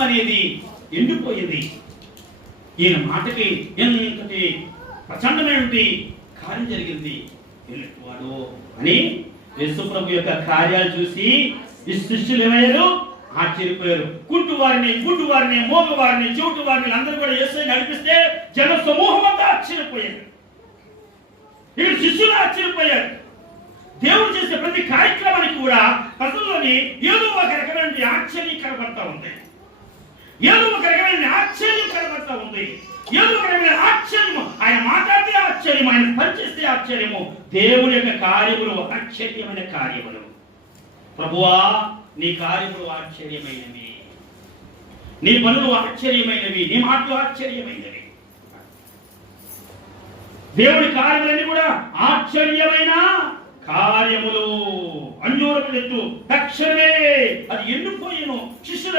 కార్యం అనేది ఎండిపోయింది. ఈయన మాటకి ఎంతటి ప్రచండమైనటువంటి కార్యం జరిగింది. ఎల్లటివాడు అని యేసుప్రభు యొక్క కార్యాలు చూసి ఈ శిష్యులు ఏమయ్యారు? ఆశ్చర్యపోయారు. గుడ్డు వారిని మోగవారిని చెవిటి వారిని అందరూ కూడా యేసు నడిపిస్తే జన సమూహం అంతా ఆశ్చర్యపోయారు. ఇక్కడ శిష్యులు ఆశ్చర్యపోయారు. దేవుడు చేసే ప్రతి కార్యక్రమానికి కూడా ప్రజల్లోని ఏదో ఒక రకమైన ఆశ్చర్యం కనబడతా ఉంది. ఏదో ఒక రకమైన ఆశ్చర్యం కనబడతా ఉంది. ఏదో ఒక రకమైన ఆశ్చర్యము. ఆయన మాట్లాడితే ఆశ్చర్యం, ఆయన పనిచేస్తే ఆశ్చర్యము. దేవుని యొక్క కార్యములు ఆశ్చర్యమైన కార్యములు. ప్రభువా, నీ కార్యములు ఆశ్చర్యమైనవి, నీ పనులు ఆశ్చర్యమైనవి, నీ మాటలు ఆశ్చర్యమైనవి. దేవుడి కార్యములన్నీ కూడా ఆశ్చర్యమైన కార్యములు. అంజూరపు చెట్టు తక్షణమే అది ఎండిపోయేను. శిష్యులు